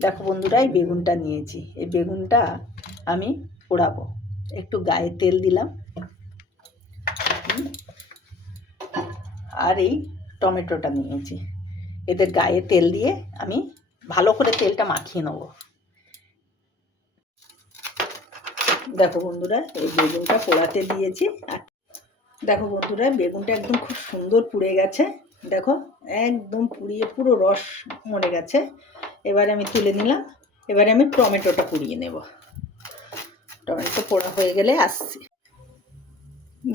দেখো বন্ধুরা, এই বেগুনটা নিয়েছি, এই বেগুনটা আমি পোড়াবো। একটু গায়ে তেল দিলাম, আর এই টমেটোটা নিয়েছি, এদের গায়ে তেল দিয়ে আমি ভালো করে তেলটা মাখিয়ে নেব। দেখো বন্ধুরা, এই বেগুনটা পোড়াতে দিয়েছি। আর দেখো বন্ধুরা, বেগুনটা একদম খুব সুন্দর পুড়ে গেছে। দেখো একদম পুড়িয়ে পুরো রস মরে গেছে। এবারে আমি তুলে নিলাম। এবারে আমি টমেটোটা পুড়িয়ে নেব। টমেটো পোড়া হয়ে গেলে আসছি।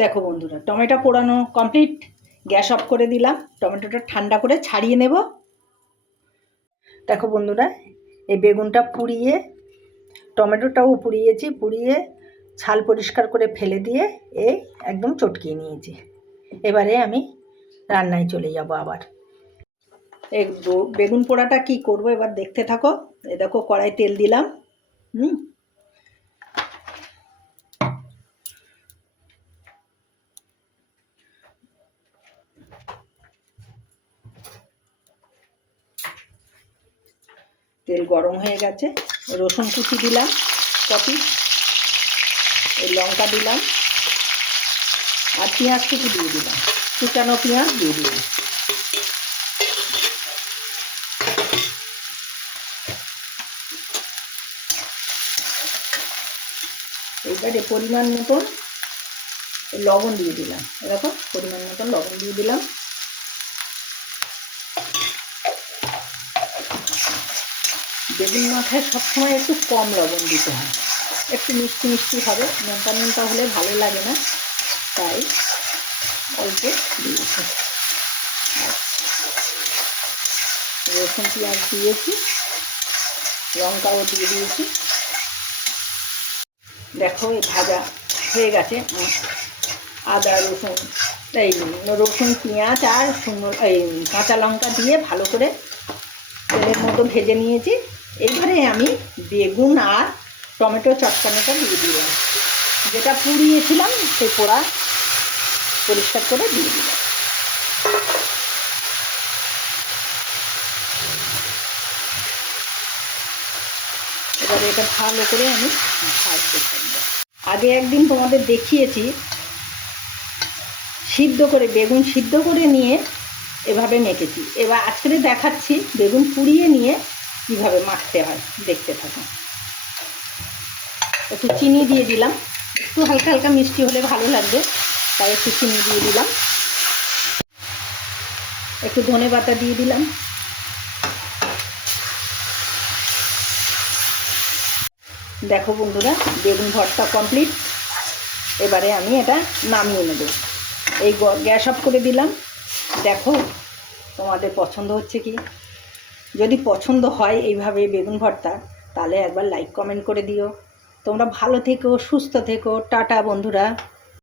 দেখো বন্ধুরা, টমেটো পোড়ানো কমপ্লিট। গ্যাস অফ করে দিলাম। টমেটোটা ঠান্ডা করে ছাড়িয়ে নেব। দেখো বন্ধুরা, এই বেগুনটা পুড়িয়ে, টমেটোটাও পুড়িয়েছি, পুড়িয়ে ছাল পরিষ্কার করে ফেলে দিয়ে এই একদম চটকিয়ে নিয়েছি। এবারে আমি রান্নায় চলে যাব আবার। এই বেগুন পোড়াটা কি করব এবার দেখতে থাকো। এই দেখো কড়াই তেল দিলাম। তেল গরম হয়ে গেছে। রসুন কুচি দিলাম, কপি, এই লঙ্কা দিলাম, আর পেঁয়াজ কুচি দিয়ে দিলাম, কুচানো পেঁয়াজ দিয়ে দিলাম। এইবারে পরিমাণ মতন লবণ দিয়ে দিলাম। এরকম পরিমাণ মতন লবণ দিয়ে দিলাম। বেগুন মাখায় সবসময় একটু কম লবণ দিতে হয়, একটু মিষ্টি মিষ্টি হবে, নোনতা নোনতা হলে ভালো লাগে না, তাই অল্প দিয়েছি। রসুন পেঁয়াজ দিয়েছি, লঙ্কাও দিয়ে দিয়েছি। দেখো এই ভাজা হয়ে গেছে। আদা রসুন, এই রসুন পেঁয়াজ আর এই কাঁচা লঙ্কা দিয়ে ভালো করে তেলের মতো ভেজে নিয়েছি। এইবারে আমি বেগুন আর টমেটো চটকানোটা দিয়ে দিলাম, যেটা পুড়িয়েছিলাম সেই পোড়া পরিষ্কার করে দিয়ে দিলাম। এবারে এটা ভালো করে আমি ভাজতে থাকবো। আগে একদিন তোমাদের দেখিয়েছি সিদ্ধ করে, বেগুন সিদ্ধ করে নিয়ে এভাবে মেখেছি। এবার আজকে দেখাচ্ছি বেগুন পুড়িয়ে নিয়ে কীভাবে মাখতে হয়, দেখতে থাকো। একটু চিনি দিয়ে দিলাম, একটু হালকা হালকা মিষ্টি হলে ভালো লাগবে, তাই একটু চিনি দিয়ে দিলাম। একটু ধনে পাতা দিয়ে দিলাম। দেখো বন্ধুরা, বেগুন ভর্তা কমপ্লিট। এবারে আমি এটা নামিয়ে নেব। এই গ্যাস অফ করে দিলাম। দেখো তোমাদের পছন্দ হচ্ছে কি। যদি পছন্দ হয় এইভাবে বেগুন ভর্তা, তাহলে একবার লাইক কমেন্ট করে দিও। তোমরা ভালো থেকো, সুস্থ থেকো। টাটা বন্ধুরা।